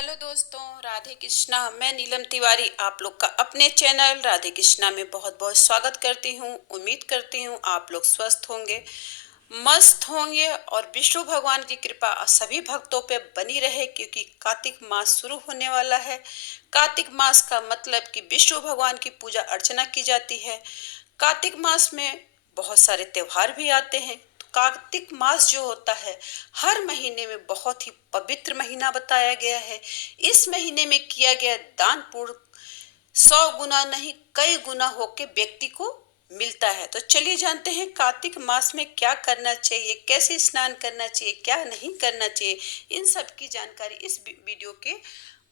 Hello दोस्तों, राधे कृष्णा। मैं नीलम तिवारी आप लोग का अपने चैनल राधे कृष्णा में बहुत बहुत स्वागत करती हूँ। उम्मीद करती हूँ आप लोग स्वस्थ होंगे, मस्त होंगे और विष्णु भगवान की कृपा सभी भक्तों पे बनी रहे, क्योंकि कार्तिक मास शुरू होने वाला है। कार्तिक मास का मतलब कि विष्णु भगवान की पूजा अर्चना की जाती है। कार्तिक मास में बहुत सारे त्योहार भी आते हैं। तो कार्तिक मास जो होता है, हर महीने में बहुत ही पवित्र महीना बताया गया है। इस महीने में किया गया दान पुण्य 100 गुना नहीं, कई गुना होके व्यक्ति को मिलता है। तो चलिए जानते हैं कार्तिक मास में क्या करना चाहिए, कैसे स्नान करना चाहिए, क्या नहीं करना चाहिए। इन सब की जानकारी इस वीडियो के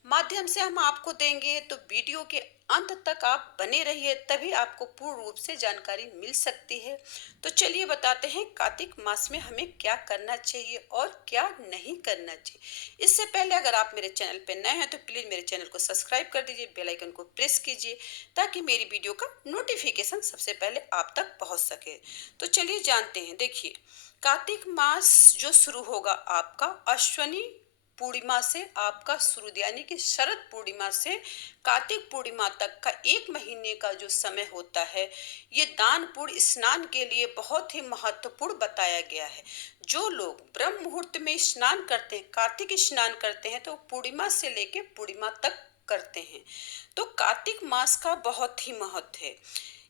माध्यम से हम आपको देंगे। तो वीडियो के अंत तक आप बने रहिए, तभी आपको पूर्ण रूप से जानकारी मिल सकती है। तो चलिए बताते हैं कार्तिक मास में हमें क्या करना चाहिए और क्या नहीं करना चाहिए। इससे पहले अगर आप मेरे चैनल पर नए हैं तो प्लीज मेरे चैनल को सब्सक्राइब कर दीजिए, बेल आइकन को प्रेस कीजिए, ताकि मेरी वीडियो का नोटिफिकेशन सबसे पहले आप तक पहुंच सके। तो चलिए जानते हैं। देखिए, कार्तिक मास जो शुरू होगा आपका अश्वनी पूर्णिमा से आपका शुरू, यानी कि शरद पूर्णिमा से कार्तिक पूर्णिमा तक का एक महीने का जो समय होता है, ये दान पुण्य स्नान के लिए बहुत ही महत्वपूर्ण बताया गया है। जो लोग ब्रह्म मुहूर्त में स्नान करते हैं, कार्तिक स्नान करते हैं, तो पूर्णिमा से लेके पूर्णिमा तक करते हैं। तो कार्तिक मास का बहुत ही महत्व है।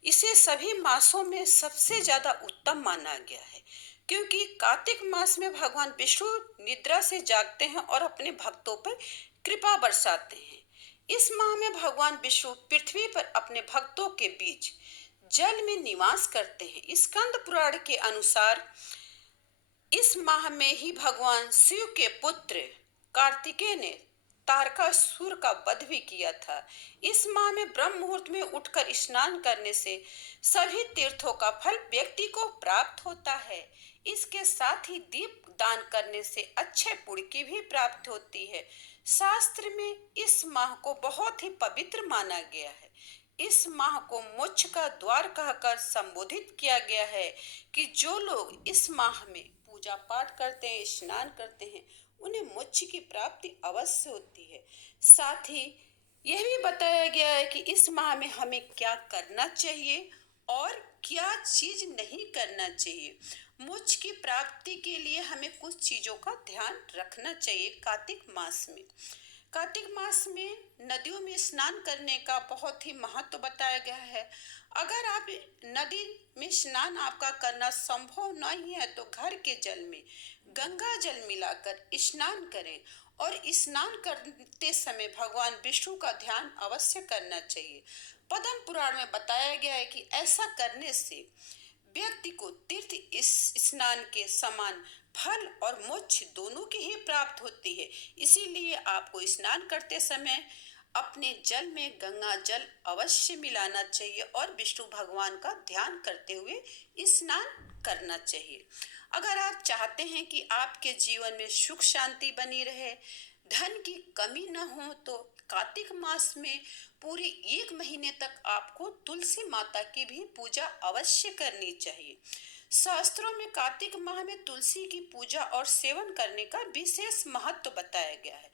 इसे सभी मासों में सबसे ज्यादा उत्तम माना गया है, क्योंकि कार्तिक मास में भगवान विष्णु निद्रा से जागते हैं और अपने भक्तों पर कृपा बरसाते हैं। इस माह में भगवान विष्णु पृथ्वी पर अपने भक्तों के बीच जल में निवास करते हैं। स्कंद पुराण के अनुसार इस माह में ही भगवान शिव के पुत्र कार्तिकेय ने तारकासुर का वध भी किया था। इस माह में ब्रह्म मुहूर्त में उठकर स्नान करने से सभी तीर्थों का फल व्यक्ति को प्राप्त होता है। इसके साथ ही दीप दान करने से अच्छे पुण्य की भी प्राप्ति होती है। शास्त्र में इस माह को बहुत ही पवित्र माना गया है। इस माह को मोक्ष का द्वार कहकर संबोधित किया गया है कि जो लोग इस माह में पूजा पाठ करते हैं, स्नान करते हैं, उन्हें मोक्ष की प्राप्ति अवश्य होती है। साथ ही यह भी बताया गया है कि इस माह में हमें क्या करना चाहिए और क्या चीज नहीं करना चाहिए। मोक्ष की प्राप्ति के लिए हमें कुछ चीजों का ध्यान रखना चाहिए। कार्तिक मास में नदियों में स्नान करने का बहुत ही महत्व बताया गया है। अगर आप नदी में स्नान आपका करना संभव नहीं है तो घर के जल में गंगा जल मिलाकर स्नान करें, और स्नान करते समय भगवान विष्णु का ध्यान अवश्य करना चाहिए। पद्म पुराण में बताया गया है कि ऐसा करने से व्यक्ति को तीर्थ इस स्नान के समान फल और मोक्ष दोनों की ही प्राप्त होती है। इसीलिए आपको स्नान करते समय अपने जल में गंगा जल अवश्य मिलाना चाहिए और विष्णु भगवान का ध्यान करते हुए स्नान करना चाहिए। अगर आप चाहते हैं कि आपके जीवन में सुख शांति बनी रहे, धन की कमी न हो, तो कार्तिक मास में पूरे एक महीने तक आपको तुलसी माता की भी पूजा अवश्य करनी चाहिए। शास्त्रों में कार्तिक माह में तुलसी की पूजा और सेवन करने का विशेष महत्व बताया गया है।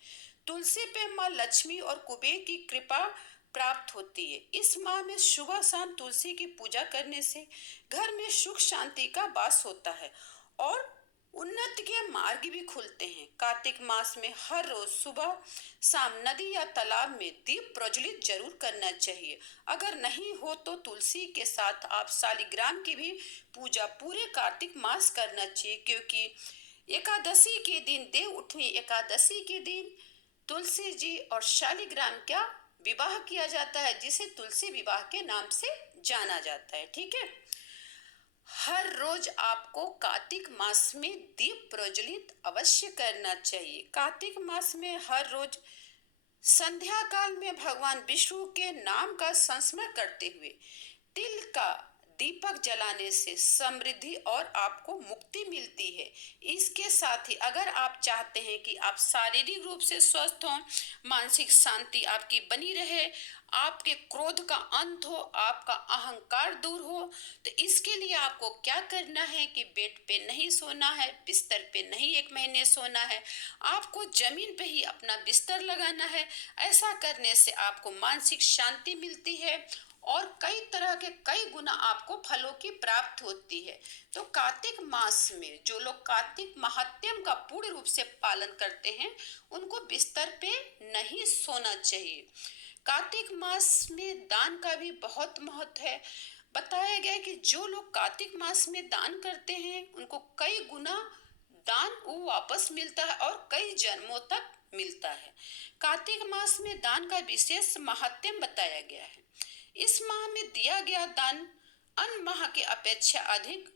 तुलसी पे माँ लक्ष्मी और कुबेर की कृपा प्राप्त होती है। इस माह में सुबह शाम तुलसी की पूजा करने से घर में सुख शांति का वास होता है और उन्नति के मार्ग भी खुलते हैं। कार्तिक मास में हर रोज सुबह शाम नदी या तालाब में दीप प्रज्वलित जरूर करना चाहिए। अगर नहीं हो तो तुलसी के साथ आप शालिग्राम की भी पूजा पूरे कार्तिक मास करना चाहिए, क्योंकि एकादशी के दिन, देव उठनी एकादशी के दिन तुलसी जी और शालिग्राम का विवाह किया जाता है, जिसे तुलसी विवाह के नाम से जाना जाता है। ठीक है। हर रोज आपको कार्तिक मास में दीप प्रज्वलित अवश्य करना चाहिए। कार्तिक मास में हर रोज संध्या काल में भगवान विष्णु के नाम का संस्मरण करते हुए तिल का दीपक जलाने से समृद्धि और आपको मुक्ति मिलती है। इसके साथ ही अगर आप चाहते हैं कि आप शारीरिक रूप से स्वस्थ हों, मानसिक शांति आपकी बनी रहे, आपके क्रोध का अंत हो, आपका अहंकार दूर हो, तो इसके लिए आपको क्या करना है कि बेड पे नहीं सोना है, बिस्तर पे नहीं 1 महीने सोना है, आपको जमीन पे ही अपना बिस्तर लगाना है। ऐसा करने से आपको मानसिक शांति मिलती है और कई तरह के कई गुना आपको फलों की प्राप्त होती है। तो कार्तिक मास में जो लोग कार्तिक महात्म्य का पूर्ण रूप से पालन करते हैं, उनको बिस्तर पे नहीं सोना चाहिए। कार्तिक मास में दान का भी बहुत महत्व है। बताया गया है कि जो लोग कार्तिक मास में दान करते हैं, उनको कई गुना दान वो वापस मिलता है और कई जन्मों तक मिलता है। कार्तिक मास में दान का विशेष महात्म्य बताया गया है। इस माह में दिया गया दान अन्य माह के अपेक्षा अधिक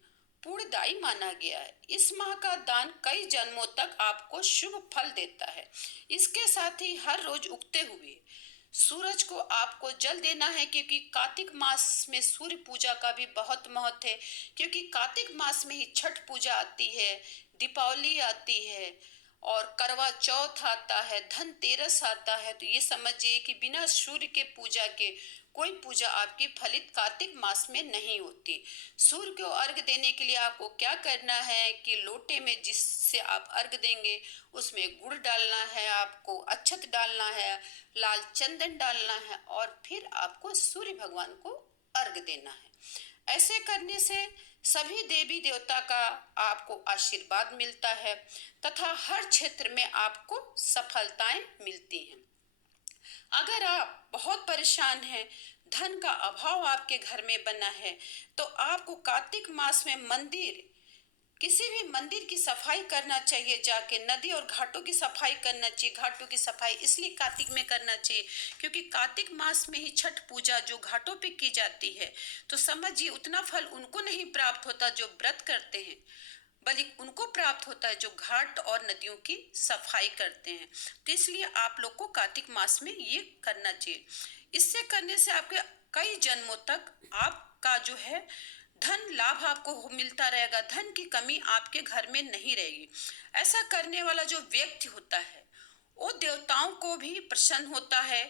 पुण्यदायी माना गया है। इस माह का दान कई जन्मों तक आपको शुभ फल देता है। इसके साथ ही हर रोज उगते हुए सूरज को आपको जल देना है, क्योंकि कार्तिक मास में सूर्य पूजा का भी बहुत महत्व है। क्योंकि कार्तिक मास में ही छठ पूजा आती है, दीपावली आती है और करवा चौथ आता है, धनतेरस आता है। तो ये समझिए कि बिना सूर्य के पूजा के कोई पूजा आपकी फलित कार्तिक मास में नहीं होती। सूर्य को अर्घ देने के लिए आपको क्या करना है कि लोटे में जिससे आप अर्घ देंगे उसमें गुड़ डालना है, आपको अक्षत डालना है, लाल चंदन डालना है और फिर आपको सूर्य भगवान को अर्घ देना है। ऐसे करने से सभी देवी देवता का आपको आशीर्वाद मिलता है तथा हर क्षेत्र में आपको सफलताएं मिलती हैं। अगर आप बहुत परेशान हैं, धन का अभाव आपके घर में बना है, तो आपको कार्तिक मास में किसी भी मंदिर की सफाई करना चाहिए। जाके नदी और घाटों की सफाई करना चाहिए। घाटों की सफाई इसलिए कार्तिक में करना चाहिए क्योंकि कार्तिक मास में ही छठ पूजा जो घाटों पे की जाती है, तो समझिए उतना फल उनको नहीं प्राप्त होता जो व्रत करते हैं, बल्कि उनको प्राप्त होता है जो घाट और नदियों की सफाई करते हैं। तो इसलिए आप लोग को कार्तिक मास में ये करना चाहिए। इससे करने से आपके कई जन्मों तक आपका जो है धन लाभ आपको मिलता रहेगा। धन की कमी आपके घर में नहीं रहेगी। ऐसा करने वाला जो व्यक्ति होता है वो देवताओं को भी प्रसन्न होता है,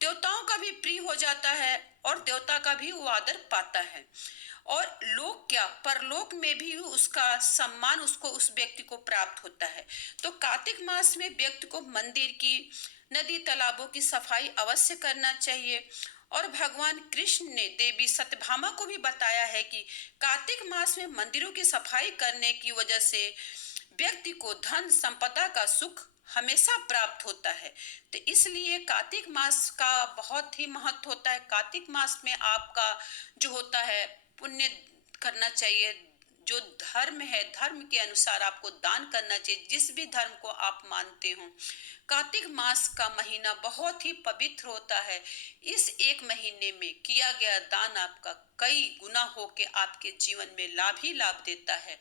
देवताओं का भी प्रिय हो जाता है और देवता का भी वो आदर पाता है। और लोग क्या, परलोक में भी उसका सम्मान उसको उस व्यक्ति को प्राप्त होता है। तो कार्तिक मास में व्यक्ति को मंदिर की, नदी तालाबों की सफाई अवश्य करना चाहिए। और भगवान कृष्ण ने देवी सत्यभामा को भी बताया है कि कार्तिक मास में मंदिरों की सफाई करने की वजह से व्यक्ति को धन संपदा का सुख हमेशा प्राप्त होता है। तो इसलिए कार्तिक मास का बहुत ही महत्व होता है। कार्तिक मास में आपका जो होता है पुण्य करना चाहिए। जो धर्म है, धर्म के अनुसार आपको दान करना चाहिए, जिस भी धर्म को आप मानते हो। कार्तिक मास का महीना बहुत ही पवित्र होता है। इस 1 महीने में किया गया दान आपका कई गुना होके आपके जीवन में लाभ ही लाभ देता है।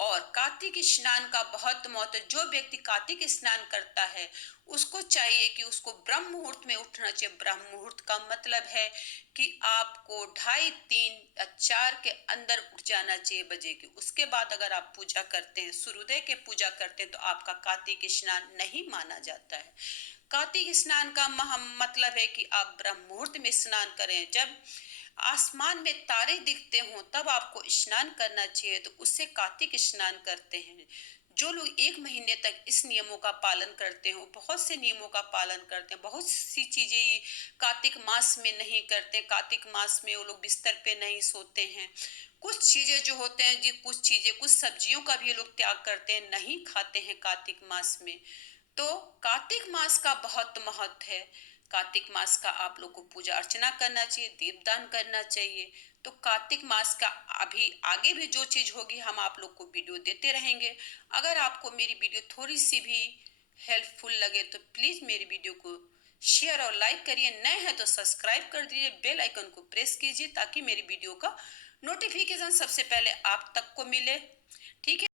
और कार्तिक स्नान का बहुत महत्व है। जो व्यक्ति कार्तिक स्नान करता है उसको चाहिए कि उसको ब्रह्म मुहूर्त में उठना चाहिए। ब्रह्म मुहूर्त का मतलब है कि आपको 2:30, 3 या 4 के अंदर उठ जाना चाहिए बजे के। उसके बाद अगर आप पूजा करते हैं, सूर्योदय के पूजा करते हैं, तो आपका कार्तिक स्नान नहीं माना जाता है। कार्तिक स्नान का मतलब है कि आप ब्रह्म मुहूर्त में स्नान करें। जब आसमान में तारे दिखते हों तब आपको स्नान करना चाहिए, तो उससे कार्तिक स्नान करते हैं। जो लोग 1 महीने तक इस नियमों का पालन करते हो, बहुत से नियमों का पालन करते हैं, बहुत सी चीजें कार्तिक मास में नहीं करते। कार्तिक मास में वो लोग बिस्तर पे नहीं सोते हैं। कुछ चीजें जो होते हैं जी, कुछ सब्जियों का भी लोग त्याग करते हैं, नहीं खाते हैं कार्तिक मास में। तो कार्तिक मास का बहुत महत्व है। कार्तिक मास का आप लोग को पूजा अर्चना करना चाहिए, दीपदान करना चाहिए। तो कार्तिक मास का अभी आगे भी जो चीज होगी हम आप लोग को वीडियो देते रहेंगे। अगर आपको मेरी वीडियो थोड़ी सी भी हेल्पफुल लगे तो प्लीज मेरी वीडियो को शेयर और लाइक करिए। नए हैं तो सब्सक्राइब कर दीजिए, बेल आइकन को प्रेस कीजिए ताकि मेरी वीडियो का नोटिफिकेशन सबसे पहले आप तक को मिले। ठीक है।